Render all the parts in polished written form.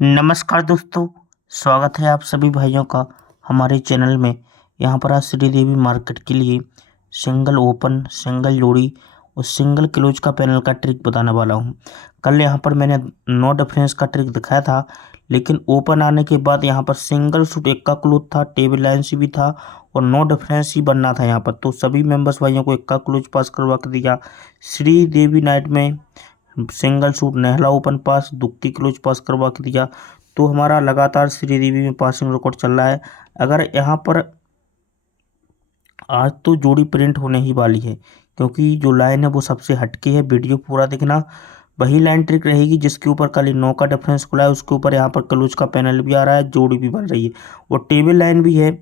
नमस्कार दोस्तों। स्वागत है आप सभी भाइयों का हमारे चैनल में। यहाँ पर आज श्रीदेवी मार्केट के लिए सिंगल ओपन, सिंगल जोड़ी और सिंगल क्लोज का पैनल का ट्रिक बताने वाला हूँ। कल यहाँ पर मैंने नो डिफरेंस का ट्रिक दिखाया था, लेकिन ओपन आने के बाद यहाँ पर सिंगल सूट इक्का क्लोज था, टेबल लाइन से भी था और नो डिफरेंस ही बनना था यहाँ पर। तो सभी मेंबर्स भाइयों को इक्का क्लोज पास करवा के दिया। श्रीदेवी नाइट में सिंगल सूट नेहला ओपन पास, दुक्की क्लोज पास करवा के दिया। तो हमारा लगातार श्रीदेवी में पासिंग रिकॉर्ड चल रहा है। अगर यहाँ पर आज तो जोड़ी प्रिंट होने ही वाली है, क्योंकि जो लाइन है वो सबसे हटके है। वीडियो पूरा देखना। वही लाइन ट्रिक रहेगी जिसके ऊपर कल 9 का डिफरेंस खुला है, उसके ऊपर यहाँ पर क्लोज का पैनल भी आ रहा है, जोड़ी भी बन रही है और टेबल लाइन भी है।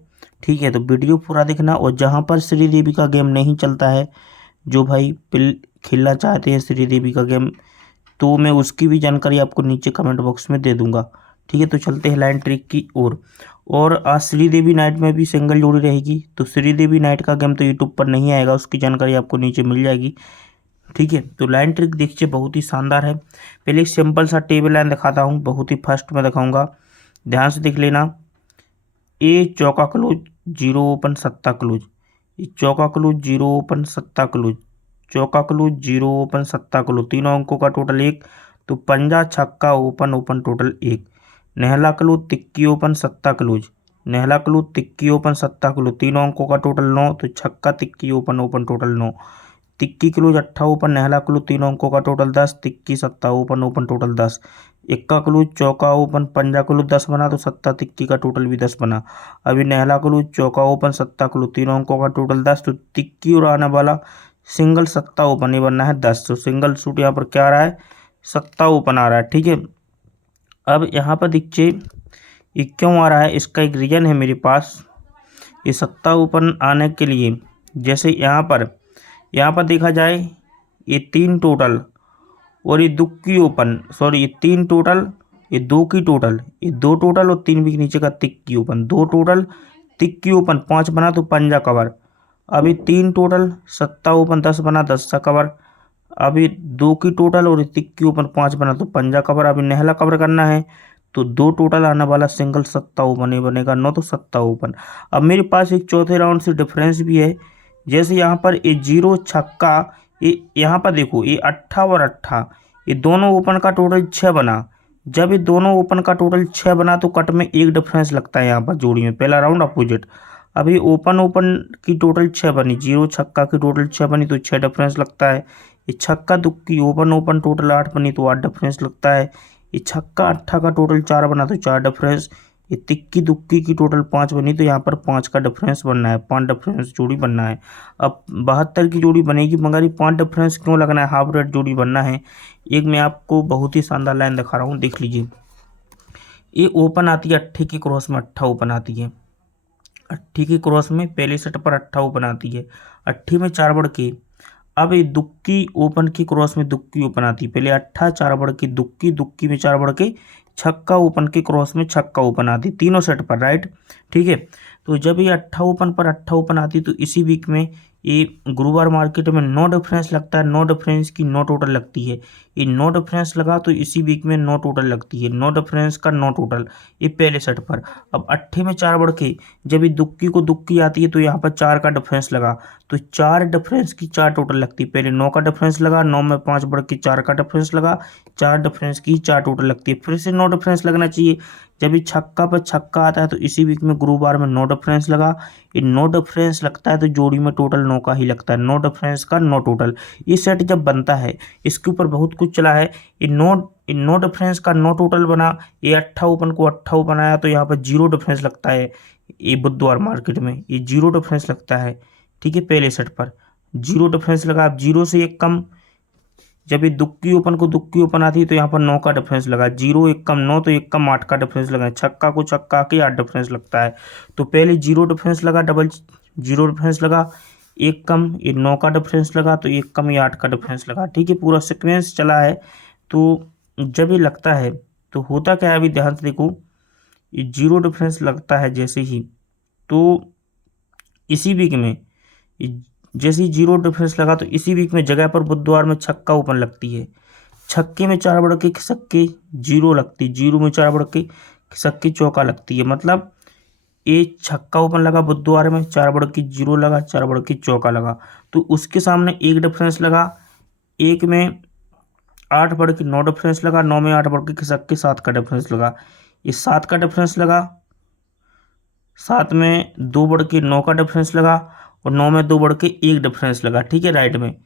ठीक है, तो वीडियो पूरा देखना। और जहाँ पर श्रीदेवी का गेम नहीं चलता है, जो भाई खेलना चाहते हैं श्रीदेवी का गेम, तो मैं उसकी भी जानकारी आपको नीचे कमेंट बॉक्स में दे दूंगा। ठीक है, तो चलते हैं लाइन ट्रिक की ओर। और आज श्रीदेवी नाइट में भी सिंगल जोड़ी रहेगी, तो श्रीदेवी नाइट का गेम तो यूट्यूब पर नहीं आएगा, उसकी जानकारी आपको नीचे मिल जाएगी। ठीक है, तो लाइन ट्रिक देखिए, बहुत ही शानदार है। पहले एक सिंपल सा टेबल लाइन दिखाता हूँ, बहुत ही फर्स्ट में दिखाऊंगा, ध्यान से देख लेना। ए चौका क्लोज, जीरो ओपन, सत्ता क्लोज। ये चौका क्लोज, जीरो ओपन, सत्ता क्लोज, चौका क्लोज, जीरो ओपन, सत्ता क्लोज, तीनों अंकों का टोटल 1। तो पंजा छक्का ओपन ओपन टोटल 1। नेहला क्लोज, तिक्की ओपन, सत्ता क्लोज, नेहला क्लोज, तिक्की ओपन, सत्ता क्लोज, तीनों अंकों का टोटल 9। तो छक्का तिक्की ओपन ओपन टोटल 9। तिक्की क्लोज, अट्ठा ओपन, नेहला क्लोज, तीनों अंकों का टोटल 10। तिक्की सत्ता ओपन ओपन टोटल 10। इक्का क्लोज, चौका ओपन, पंजा क्लोज 10 बना, तो सत्ता तिक्की का टोटल भी 10 बना। अभी नेहला क्लोज, चौका ओपन, सत्ता क्लोज, तीनों अंकों का टोटल 10। तो तिक्की और आने वाला सिंगल सत्ता ओपन ये बनना है 10। तो सिंगल सूट यहाँ पर क्या आ रहा है, सत्ता ओपन आ रहा है। ठीक है, अब यहाँ पर देखिए ये क्यों आ रहा है, इसका एक रीज़न है मेरे पास। ये सत्ता ओपन आने के लिए, जैसे यहाँ पर देखा जाए, ये 3 टोटल और ये दो की ओपन, सॉरी ये 3 टोटल, ये 2 की टोटल, ये 2 टोटल और 3 भी के नीचे का tikki open, 2 total, tikki open 5 बना, तो पंजा कवर। अभी 3 टोटल, सत्ता ओपन 10 बना, 10 सा कवर। अभी 2 की टोटल और तिक्की ओपन 5 बना, तो पंजा कवर। अभी नेहला कवर करना है, तो 2 टोटल आने वाला सिंगल सत्ता ओपन ये बनेगा 9, तो सत्ता ओपन। अब मेरे पास एक चौथे राउंड से डिफरेंस भी है। जैसे यहाँ पर ये जीरो छक्का, ये यहाँ पर देखो ये अट्ठा और अट्ठा, ये दोनों ओपन का टोटल 6 बना। जब ये दोनों ओपन का टोटल 6 बना, तो कट में एक डिफरेंस लगता है यहाँ पर जोड़ी में, पहला राउंड अपोजिट। अभी ओपन ओपन की टोटल 6 बनी, जीरो छक्का की टोटल 6 बनी, तो 6 डिफरेंस लगता है। ये छक्का दुक्की ओपन ओपन टोटल 8 बनी, तो 8 डिफरेंस लगता है। ये छक्का अट्ठा का टोटल 4 बना, तो 4 डिफरेंस। ये तिक्की दुक्की की टोटल 5 बनी, तो यहाँ पर 5 का डिफरेंस बनना है, 5 डिफरेंस जोड़ी बनना है। अब 72 की जोड़ी बनेगी, मगर ये 5 डिफरेंस क्यों लगना है, हाफ रेड जोड़ी बनना है। एक मैं आपको बहुत ही शानदार लाइन दिखा रहा हूँ, देख लीजिए। ये ओपन आती है अट्ठे की क्रॉस में, अट्ठा ओपन आती है। अट्ठी की क्रॉस में पहले सेट पर अट्ठा ओपन आती है, अट्ठी में 4 बढ़ के। अब ये दुक्की ओपन की क्रॉस में दुक्की ओपन आती है, पहले अट्ठा 4 बढ़ के दुक्की, दुक्की में 4 बढ़ के छक्का ओपन की क्रॉस में छक्का ओपन आती, तीनों सेट पर, राइट। ठीक है, तो जब ये अट्ठा ओपन पर अट्ठा ओपन आती, तो इसी वीक में ये गुरुवार मार्केट में नो डिफरेंस लगता है, नो डिफरेंस की नो टोटल लगती है। ये नो डिफरेंस लगा तो इसी वीक में नो टोटल लगती है, नो डिफरेंस का नो टोटल, ये पहले सेट पर। अब अट्ठे में 4 बढ़ के जब ये दुक्की को दुक्की आती है, तो यहाँ पर 4 का डिफरेंस लगा, तो 4 डिफरेंस की 4 टोटल लगती है। पहले 9 का डिफरेंस लगा, 9 में 5 बढ़ के 4 का डिफरेंस लगा, 4 डिफरेंस की 4 टोटल लगती है। फिर से 9 डिफरेंस लगना चाहिए। जब ये छक्का पर छक्का आता है, तो इसी वीक में गुरुवार में 9 डिफरेंस लगा। ये 9 डिफरेंस लगता है, तो जोड़ी में टोटल 9 का ही लगता है, 9 डिफरेंस का 9 टोटल। ये सेट जब बनता है, इसके ऊपर बहुत कुछ चला है। ये 9 डिफरेंस का 9 टोटल बना। ये अट्ठा ओपन को अट्ठा ओपन आया, तो यहाँ पर 0 डिफरेंस लगता है। ये बुधवार मार्केट में ये 0 डिफरेंस लगता है। ठीक है, पहले सेट पर 0 डिफरेंस लगा। अब 0 से 1 कम, जब ये दुक्की ओपन को दुक्की ओपन आती है, तो यहाँ पर 9 का डिफरेंस लगा, 0 1 कम 9, तो 1 कम 8 का डिफरेंस लगा। छक्का को छक्का के 8 डिफरेंस लगता है, तो पहले 0 डिफरेंस लगा, डबल 0 डिफरेंस लगा, 1 कम ये 9 का डिफरेंस लगा, तो 1 कम ये 8 का डिफरेंस लगा। ठीक है, पूरा सिक्वेंस चला है। तो जब ये लगता है, तो होता क्या है, अभी ध्यान से देखो, ये 0 डिफरेंस लगता है जैसे ही, तो इसी वीक में जैसे ही 0 डिफरेंस लगा, तो इसी वीक में जगह पर बुधवार में छक्का ओपन लगती है। छक्के में 4 बढ़ के खिसक के जीरो लगती, जीरो में 4 बढ़ के खिसक के चौका लगती है। मतलब ये छक्का ओपन लगा बुधवार में, 4 बढ़ के जीरो लगा, 4 बढ़ के चौका लगा, तो उसके सामने एक डिफरेंस लगा, एक में 8 बढ़ के 9 डिफरेंस लगा, 9 में 8 बढ़ के खिसक के 7 का डिफरेंस लगा, इस 7 का डिफरेंस लगा, 7 में 2 बढ़ के 9 का डिफरेंस लगा, और 9 में 2 बढ़ के 1 डिफरेंस लगा, ठीक है, राइट में।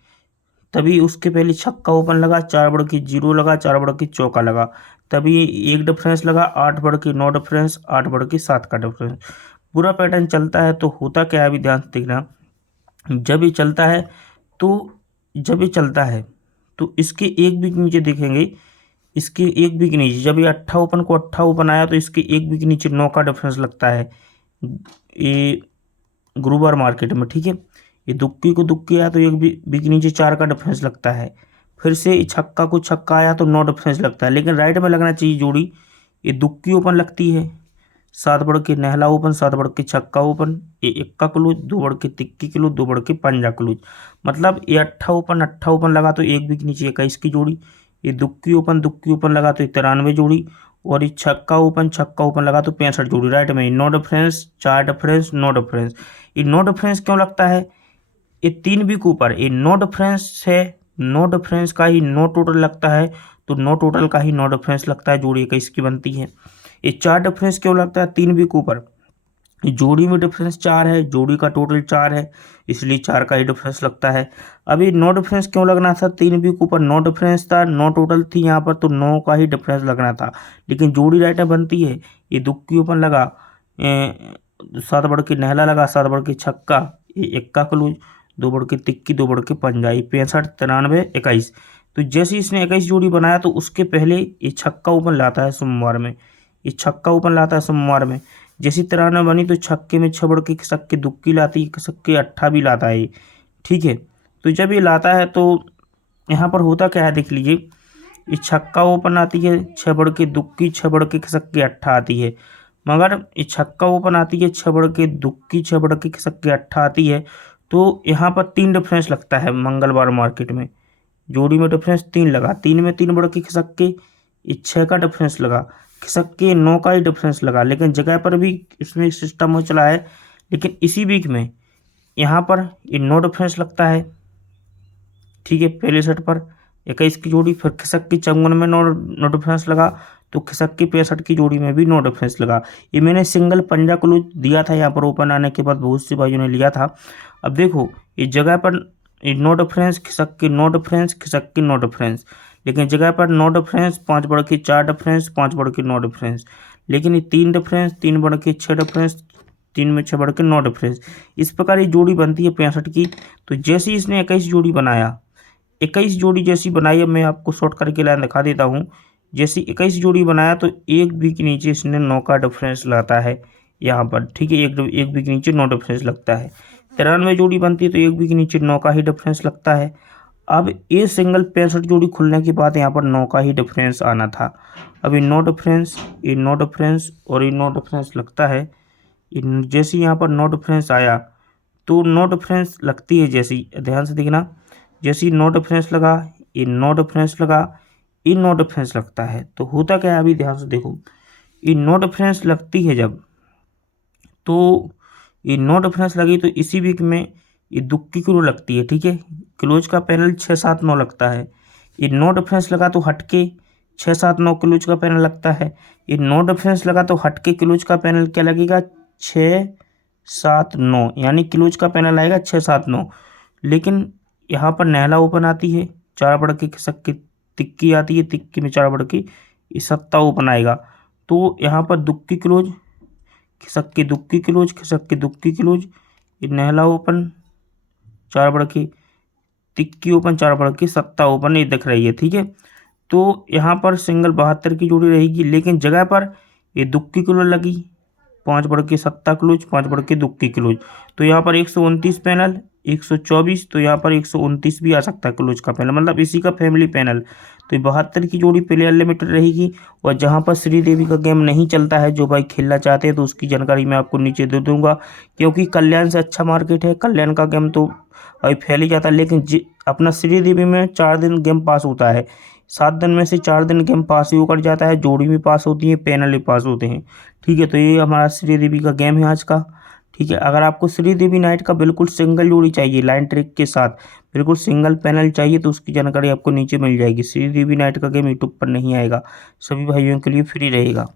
तभी उसके पहले छक्का ओपन लगा, 4 बढ़ के जीरो लगा, 4 बढ़ के चौका लगा, तभी 1 डिफरेंस लगा, 8 बढ़ के 9 डिफरेंस, 8 बढ़ के 7 का डिफरेंस। पूरा पैटर्न चलता है तो होता क्या है, अभी ध्यान से देखना। जब ये चलता है तो इसके एक भी के नीचे देखेंगे, इसके एक भी के नीचे, जब ये 8 ओपन को 8 ओपन आया तो इसके एक भी के नीचे 9 का डिफरेंस लगता है ये गुरुवार मार्केट में, ठीक है। ये दुक्की को दुक्की आया तो एक भी के नीचे 4 का डिफरेंस लगता है, फिर से छक्का को छक्का आया तो 9 डिफरेंस लगता है, लेकिन राइट में लगना चाहिए जोड़ी। ये दुक्की ओपन लगती है, 7 बढ़ के नहला ओपन, 7 बढ़ के छक्का ओपन, ये इक्का क्लोज, 2 बढ़ के तिक्की क्लोज, 2 बढ़ के पंजा क्लोज। मतलब ये 8 ओपन लगा तो एक भी के नीचे 21 की जोड़ी, ये दुक्की ओपन लगा तो 93 जोड़ी, और ये छक्का ओपन लगा तो 65 जोड़ी। राइट में 9 डिफरेंस, 4 डिफरेंस, 9 डिफरेंस। ये 9 डिफरेंस क्यों लगता है, ये 3 वीक ऊपर ये 9 डिफरेंस है, 9 डिफरेंस का ही 9 टोटल लगता है, तो 9 टोटल का ही 9 डिफरेंस लगता है, जोड़ी 21 की बनती है। ये 4 डिफरेंस क्यों लगता है, 3 वीक ऊपर जोड़ी में डिफरेंस 4 है, जोड़ी का टोटल 4 है, इसलिए 4 का ही डिफरेंस लगता है। अभी 9 डिफरेंस क्यों लगना था, 3 वीक ऊपर 9 डिफरेंस था, 9 टोटल थी यहाँ पर, तो 9 का ही डिफरेंस लगना था, लेकिन जोड़ी राइट में बनती है। ये दुक्की ओपन लगा, 7 बढ़ के नहला लगा, 7 बढ़ के छक्का, ये इक्का क्लोज, 2 बढ़ के तिक्की, 2 बढ़ के पंजा, ये 65, 93, 21। तो जैसे इसने 21 जोड़ी बनाया तो उसके पहले ये छक्का ओपन लाता है सोमवार में, ये छक्का ओपन लाता है सोमवार में। जैसी 93 बनी तो छक्के में 6 बढ़ के खिसक के दुक्की लाती है, खिसक के 8 भी लाता है, ठीक है। तो जब ये लाता है तो यहाँ पर होता क्या है, देख लीजिए। ये छक्का ओपन आती है, 6 बढ़ के दुक्की, 6 बढ़ के खिसक के 8 आती है, मगर ये छक्का ओपन आती है, 6 बढ़ के दुक्की, 6 बढ़ के खिसक के 8 आती है, तो यहाँ पर 3 डिफरेंस लगता है मंगलवार मार्केट में। जोड़ी में डिफरेंस 3 लगा, 3 में 3 बढ़ के खिसक के ये 6 का डिफरेंस लगा, खिसक के 9 का ही डिफरेंस लगा, लेकिन जगह पर भी इसमें सिस्टम हो चला है। लेकिन इसी वीक में यहाँ पर ये 9 डिफरेंस लगता है, ठीक है, पहले सेट पर 21 की जोड़ी, फिर खिसक की 54 में 9 डिफरेंस लगा, तो खिसक की 65 की जोड़ी में भी 9 डिफरेंस लगा। ये मैंने सिंगल पंजा क्लोज दिया था यहाँ पर ओपन आने के बाद, बहुत सी भाइयों ने लिया था। अब देखो इस जगह पर 9 डिफरेंस, खिसक के 9 डिफरेंस, खिसक के 9 डिफरेंस, लेकिन जगह पर 9 डिफरेंस, 5 बढ़ के 4 डिफरेंस, 5 बढ़ के 9 डिफरेंस, लेकिन ये 3 डिफरेंस, 3 बढ़ के 6 डिफरेंस, 3 में 6 बढ़ के 9 डिफरेंस। इस प्रकार ये जोड़ी बनती है 65 की। तो जैसे इसने 21 जोड़ी बनाया, 21 जोड़ी जैसी बनाई, अब मैं आपको शॉर्ट करके लाइन दिखा देता हूँ। जैसे 21 जोड़ी बनाया तो एक भी के नीचे इसने 9 का डिफरेंस लाता है यहाँ पर, ठीक है, एक भी के नीचे 9 डिफरेंस लगता है। 93 जोड़ी बनती है तो एक भी के नीचे 9 का ही डिफरेंस लगता है। अब ये सिंगल 65 जोड़ी खुलने के बाद यहाँ पर 9 का ही डिफरेंस आना था। अब ये 9 डिफरेंस, ये 9 डिफरेंस और ये 9 डिफरेंस लगता है। जैसे यहाँ पर 9 डिफरेंस आया तो 9 डिफरेंस लगती है, जैसी ध्यान से देखना, जैसे 9 डिफरेंस लगा, ये 9 डिफरेंस लगा, ये 9 डिफरेंस लगता है। तो होता क्या है, अभी ध्यान से देखो, ये 9 डिफरेंस लगती है जब, तो ये 9 डिफरेंस लगी तो इसी वीक में ये दुक्की क्लोज लगती है, ठीक है, क्लोज का पैनल 6, 7, 9 लगता है। ये 9 डिफरेंस लगा तो हटके 6, 7, 9 क्लोज का पैनल लगता है। ये 9 डिफरेंस लगा तो हटके क्लोज का पैनल क्या लगेगा, 6, 7, 9, यानी क्लोज का पैनल आएगा 6, 7, 9। लेकिन यहाँ पर नहला ओपन आती है, 4 बढ़ के खिसक के तिक्की आती है, तिक्की में 4 बढ़ के ये सत्ता ओपन आएगा, तो यहाँ पर दुक्की क्लोज, खिसक के दुक्की क्लोज, खिसक के दुक्की क्लोज, ये नहला ओपन, 4 बढ़ के तिक्की ओपन, 4 बढ़ के सत्ता ओपन, ये दिख रही है, ठीक है। तो यहाँ पर सिंगल 72 की जोड़ी रहेगी, लेकिन जगह पर ये दुक्की क्लोज लगी, 5 बढ़ के सत्ता क्लोज, 5 बढ़ के दुक्की क्लोज, तो यहाँ पर 129 पैनल, 124, तो यहाँ पर 129 भी आ सकता है क्लोज का पैनल, मतलब इसी का फैमिली पैनल। तो 72 की जोड़ी पहले अनलिमिटेड रहेगी। और जहाँ पर श्रीदेवी का गेम नहीं चलता है, जो भाई खेलना चाहते हैं तो उसकी जानकारी मैं आपको नीचे दे दूंगा, क्योंकि कल्याण से अच्छा मार्केट है, कल्याण का गेम तो भाई फैल ही जाता है, लेकिन अपना श्रीदेवी में 4 दिन गेम पास होता है, 7 दिन में से 4 दिन गेम पास ही होकर जाता है, जोड़ी भी पास होती है, पैनल भी पास होते हैं। ठीक है, तो ये हमारा श्रीदेवी का गेम है आज का। ठीक है, अगर आपको श्रीदेवी नाइट का बिल्कुल सिंगल जोड़ी चाहिए लाइन ट्रिक के साथ, बिल्कुल सिंगल पैनल चाहिए, तो उसकी जानकारी आपको नीचे मिल जाएगी। श्रीदेवी नाइट का गेम यूट्यूब पर नहीं आएगा, सभी भाइयों के लिए फ्री रहेगा।